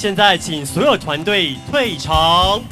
现在请所有团队退场。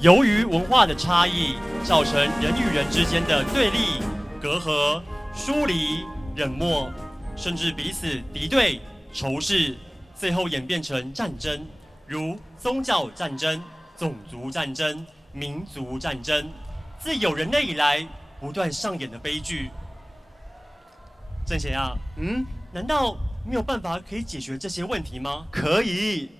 由于文化的差异，造成人与人之间的对立、隔阂、疏离、冷漠，甚至彼此敌对、仇视，最后演变成战争，如宗教战争、种族战争、民族战争，自有人类以来不断上演的悲剧。正贤啊，难道没有办法可以解决这些问题吗？可以，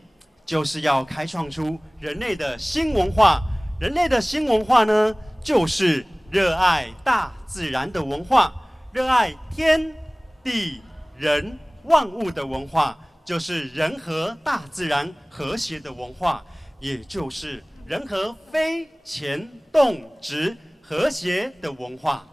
就是要开创出人类的新文化。人类的新文化呢，就是热爱大自然的文化，热爱天地人万物的文化，就是人和大自然和谐的文化，也就是人和飞潜动植和谐的文化，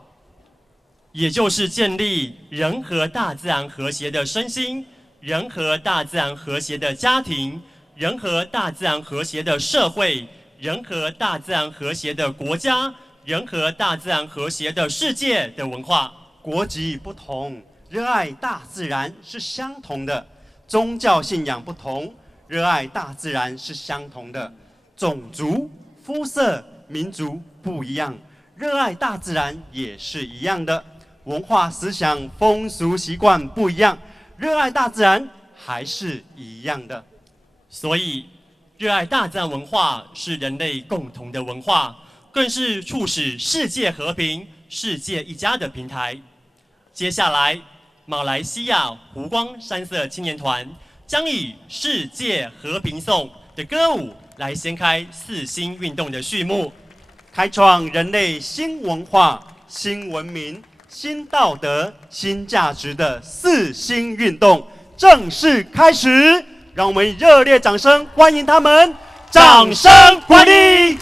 也就是建立人和大自然和谐的身心，人和大自然和谐的家庭，人和大自然和谐的社会，人和大自然和谐的国家，人和大自然和谐的世界的文化。国籍不同，热爱大自然是相同的；宗教信仰不同，热爱大自然是相同的；种族、肤色、民族不一样，热爱大自然也是一样的。文化思想、风俗习惯不一样，热爱大自然还是一样的。所以，热爱大自然文化是人类共同的文化，更是促使世界和平、世界一家的平台。接下来，马来西亚湖光山色青年团将以《世界和平颂》的歌舞来掀开四新运动的序幕，开创人类新文化、新文明、新道德、新价值的四新运动正式开始。让我们以热烈掌声欢迎他们！掌声欢迎！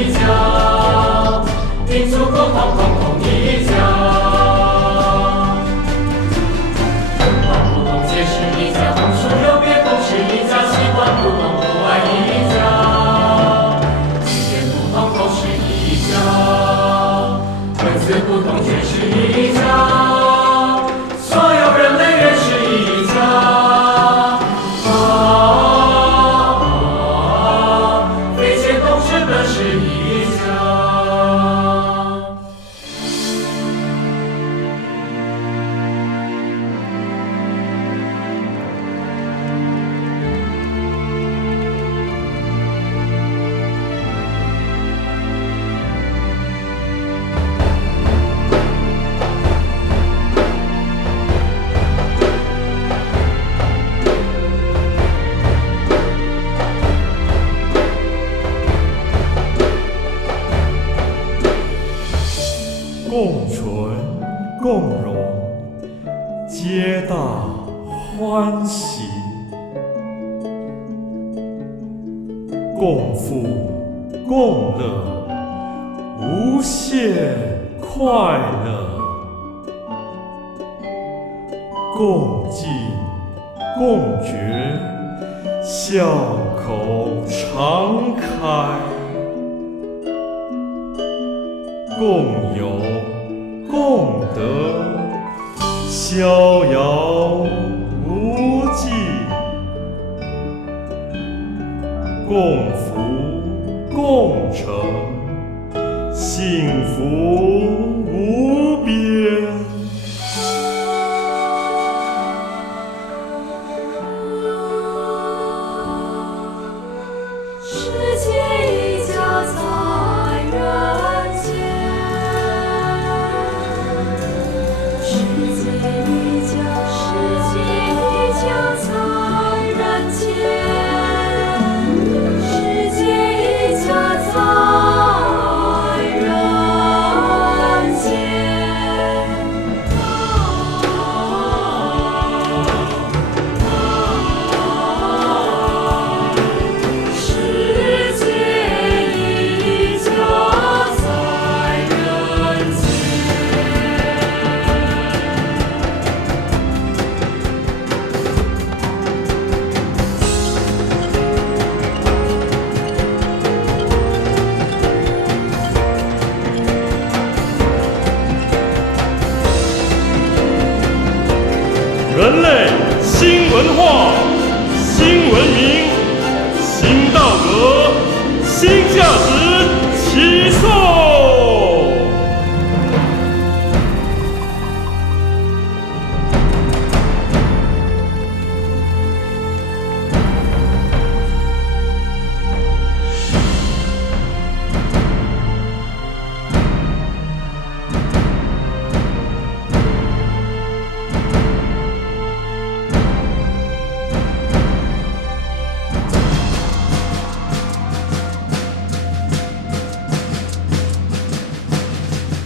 一家，民族共同共同一家。文化不同皆是一家，红树有别都是一家，习惯不同不爱一家，语言不同都是一家，文字不同却是一家，所有人类原是一家。非见共识本是一家。共存共荣，皆大欢喜；共富共乐，无限快乐；共进共觉，笑口常开；共有共得，逍遥无际；共福共成，幸福无边。世界一家在人间，世界一家在人间，世界一家在人人类新文化、新文明、新道德、新价值起送。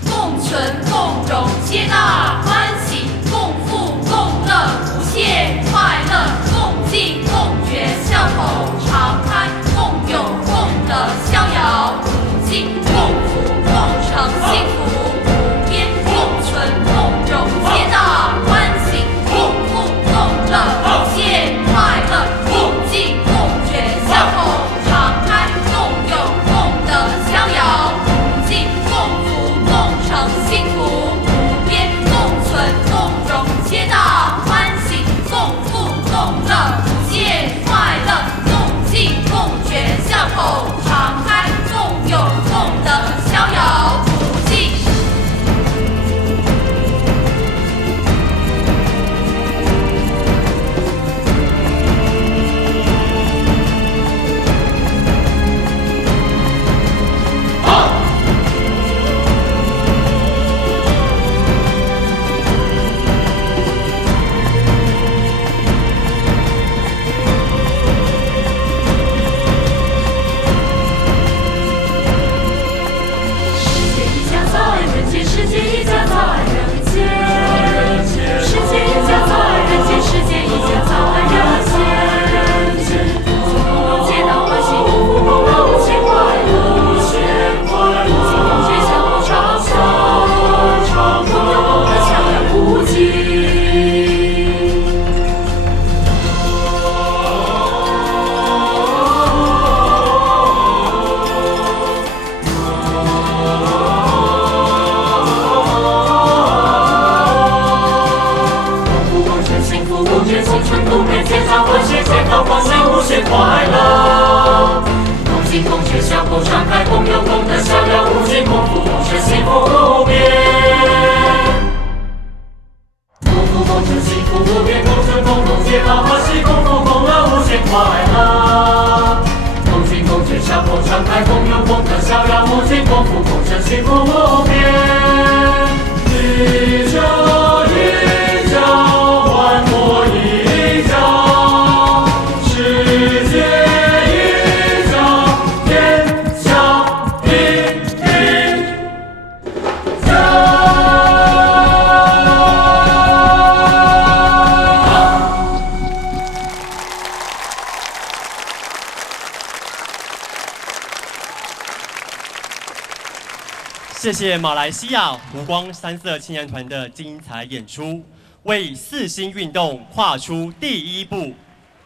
共存共荣，皆大欢喜；共富共乐，无限快乐；共进共觉，笑口常开；共有共得，逍遥无尽；共福共成，幸福无边；共存共荣，皆大欢喜；共富共乐，无限快乐；共进共觉，笑口常开；共有共得，逍遥无尽；共福共成，幸福无边；共存共荣，皆大欢喜；共富共乐，无限快乐；共进共觉，笑口常开；共有共得，相互敞开，共有共德，逍遥无尽，共富共盛，幸福无边。共富共盛，幸福无边，共生共荣，皆大欢喜，共富共乐，无限快乐。共进共觉，相互敞开，共有共德，逍遥无尽，共富共盛，幸福无边。一交一交，万国一交，世界一交，天下第一交。谢谢马来西亚湖光三色青年团的精彩演出，为四星运动跨出第一步。